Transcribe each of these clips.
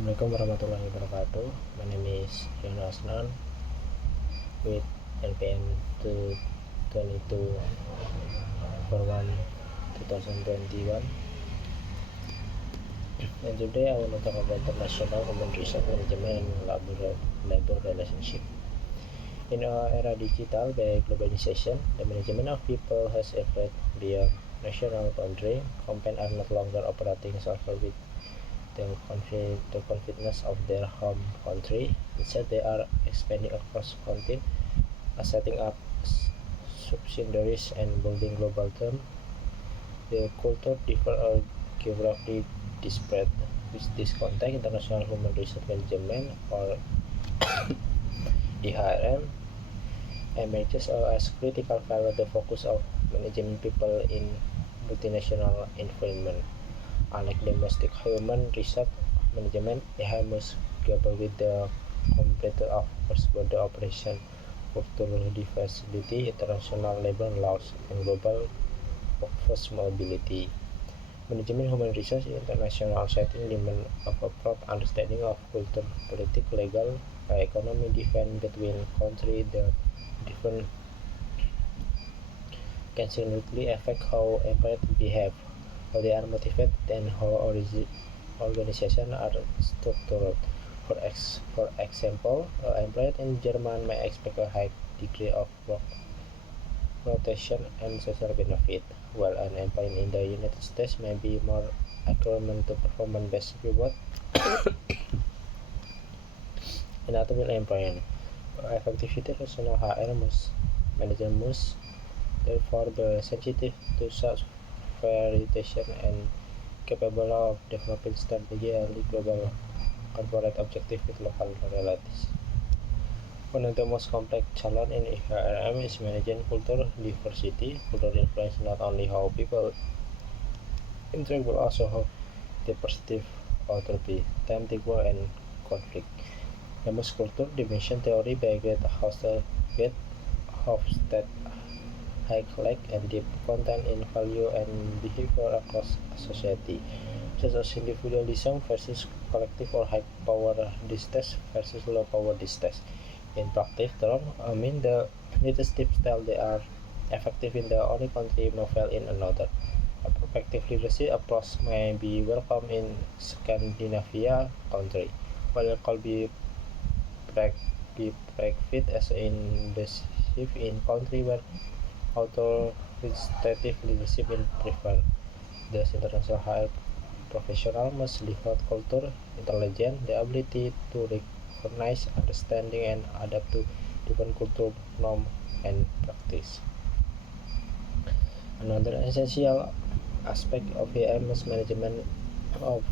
Assalamualaikum warahmatullahi wabarakatuh. My name is Rian Asnan with NPM 22241 2021. And today I want to talk about international human resource management and labor relationship. In our era digital by globalization, the management of people has evolved beyond national boundary. Companies are no longer operating solely with the confidence of their home country. Instead, they are expanding across continents, setting up subsidiaries and building global teams. The culture differ or geographically disparate. With this context, international human resource management or IHRM emerges as critical value the focus of managing people in multinational environment. Unlike domestic human resource management, IHRM must grapple with the complexity of cross-border operation, cultural diversity, international labor laws, and global workforce mobility. Management human resources in international setting demands a broad understanding of culture, politics, legal, economic defense between countries. The different can significantly affect how employees behave, how they are motivated, and how organizations are structured. For example, employees in Germany may expect a high degree of work rotation and social benefit, while an employee in the United States may be more acclimated to performance-based reward and ultimately employment. For effectivity, rational HR manager must therefore be sensitive to such variation and capable of developing strategy and global corporate objectives with local realities. One of the most complex challenges in IHRM is managing cultural diversity. Cultural influence not only how people interact but also how they perceive authority, time, teamwork, and conflict. The most cultural dimension theory by Greta Hofstede highlights and deep content in value and behavior across society, such as individualism versus collective or high power distrust versus low power distrust. In practice terms, the leadership style they are effective in the only country novel in another. A proactive leadership approach may be welcome in Scandinavia country, while it could be practiced as invasive in country where authoritative leadership is preferred. Thus, international HR professional must develop culture, intelligence, the ability to recognize, understanding, and adapt to different cultural norms and practice. Another essential aspect of IHRM is management of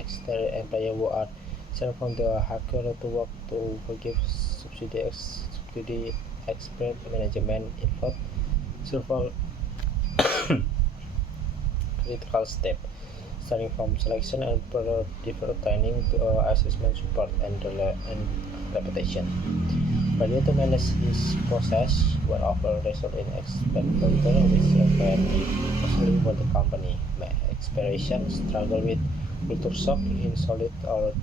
external employees who are sent from the hacker to work to give subsidy expert management involved several critical steps, starting from selection and predefined training to assessment, support, and reputation. Failure to manage this process will often result in expert culture, which can be costly for the company. My experience struggle with culture shock, insolid, or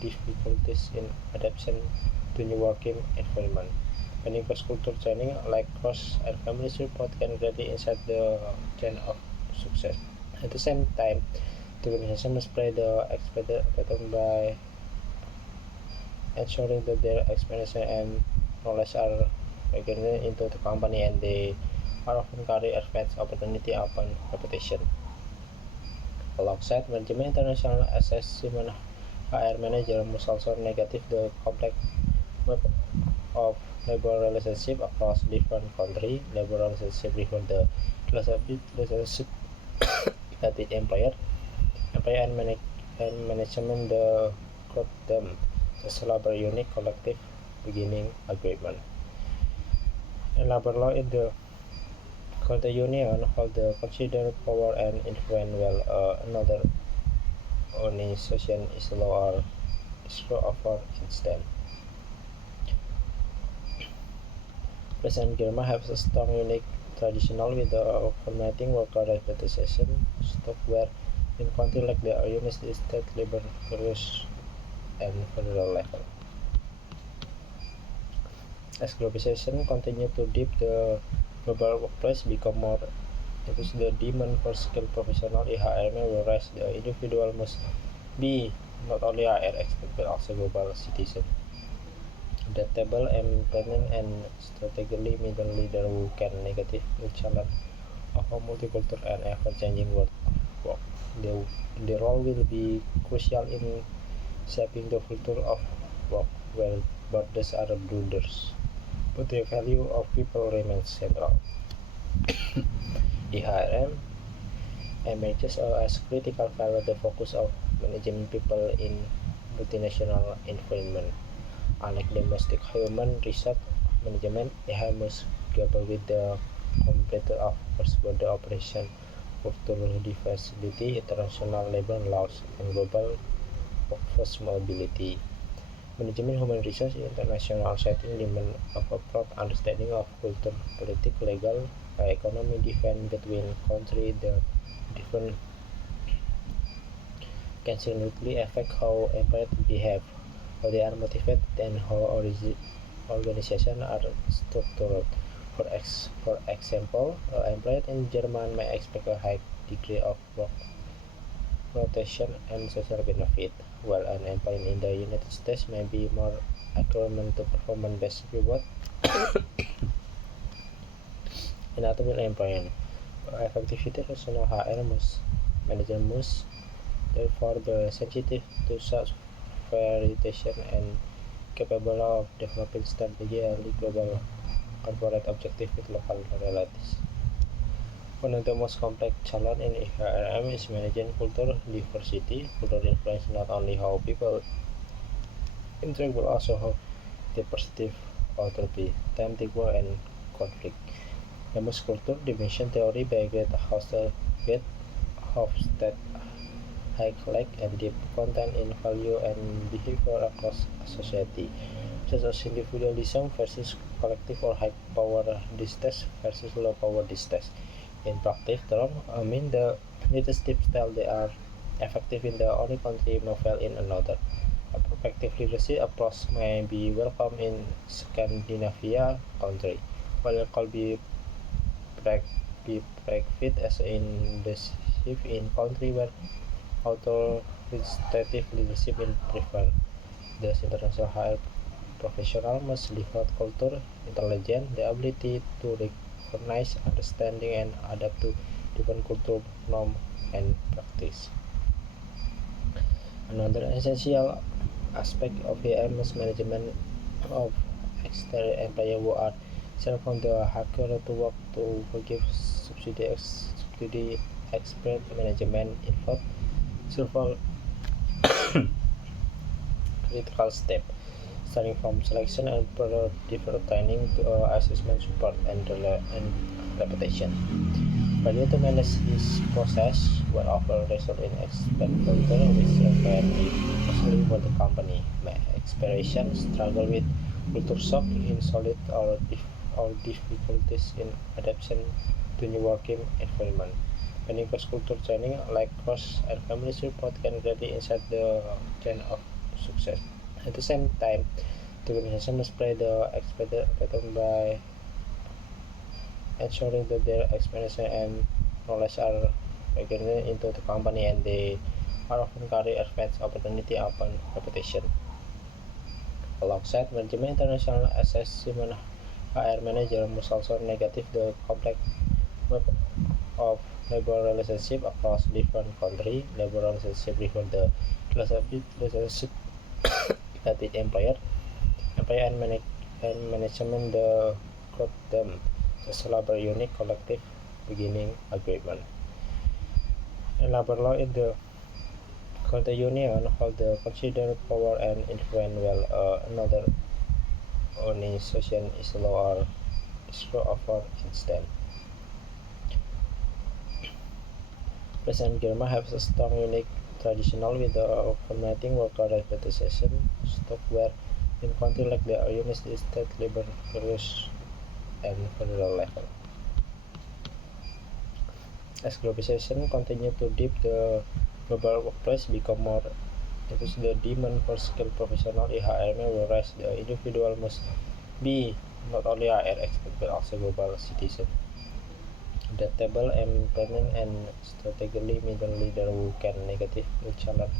difficulties in adaptation to new working environment. Many cross-cultural training, like cross and family support, can greatly incite the chain of success. At the same time, the organization must play the expected pattern by ensuring that their experience and knowledge are recognized into the company, and they are often carry advanced opportunity upon reputation. Alongside management, international assessment HR manager must also negative the complex web of labor relationship across different countries. Labor relationship refer the relationship between employer and management, the group them as labor unit collective beginning agreement. And labor law in the country union hold the considered power and influence, while another organization is law or is over instead. President Girma has a strong unique traditional with the formatting worker representation stock where in countries like the United States labor and federal level. As globalization continues to deep, the global workplace become more increase the demand for skilled professional IHRM, whereas the individual must be not only HR expert but also global citizen. Adaptable, employment, and strategically middle leader who can negative the challenge of a multicultural and ever-changing world of work. The role will be crucial in shaping the future of work where borders are blunders, but the value of people remains central. IHRM emerges as critical for the focus of managing people in multinational environment. Unlike domestic human resource management, IHRM must grapple with the complexity of cross-border operation, cultural diversity, international labor laws, and global workforce mobility. Management human resource in international setting demands a proper understanding of culture, politics, legal, economic difference between countries. The different can significantly affect how employees behave, how they are motivated, and how organizations are structured. For example, employees in Germany may expect a high degree of work rotation and social benefit, while an employee in the United States may be more accountable to performance-based reward and ultimate employment. Effectivity rational HR must therefore be sensitive to such variation and capable of developing strategy and global corporate objectives with local realities. One of the most complex challenges in IHRM is managing cultural diversity. Culture influences not only how people interact but also how they perceive authority, time, teamwork, and conflict. The most cultural dimension theory by Greta Hofstede highlights and deep content in value and behavior across society, such as individualism versus collective or high power distrust versus low power distrust. In practice terms, the leadership style they are effective in the only country may fail in another. A proactive leadership approach may be welcome in Scandinavia country, while it could be practiced as in leadership in country where authoritative leadership is preferred. Thus, international higher professional must develop culture, intelligence, the ability to recognize, understanding, and adapt to different cultural norms and practice. Another essential aspect of AMS management of external employees who are served from the hacker to work to forgive subsidy expert management involved several critical steps, starting from selection and proactive training to assessment support and reputation. Failure to manage this process will often result in expense culture which can be costly for the company. My exploration struggle with culture shock, insolid or difficulties in adaptation to new working environment. Many cross-cultural training like cross and family support can greatly insert the chain of success. At the same time, the organization must play the expected pattern by ensuring that their experience and knowledge are recognized into the company and they are often carry advanced opportunity upon reputation. Alongside management international assessment, HR manager must also negative the complex web of labor relationship across different countries. Labor relationship refer the relationship with employer and management the group them as labor unique collective beginning agreement. And labor law in the country union hold the considered power and influence while another organization is law or screw over instance. President Girma has a strong unique traditional with the formatting worker representation stock where in countries like the United States labor various and federal level. As globalization continues to deep, the global workplace become more That is the demand for skilled professional IHR will rise. The individual must be not only IR expert but also global citizen. Adaptable, employment, and strategically middle leader who can negatively challenge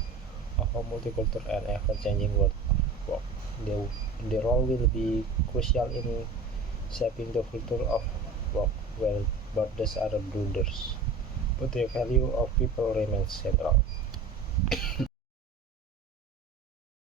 of a multicultural and ever-changing world of work. The role will be crucial in shaping the future of work where borders are blunders, but the value of people remains central.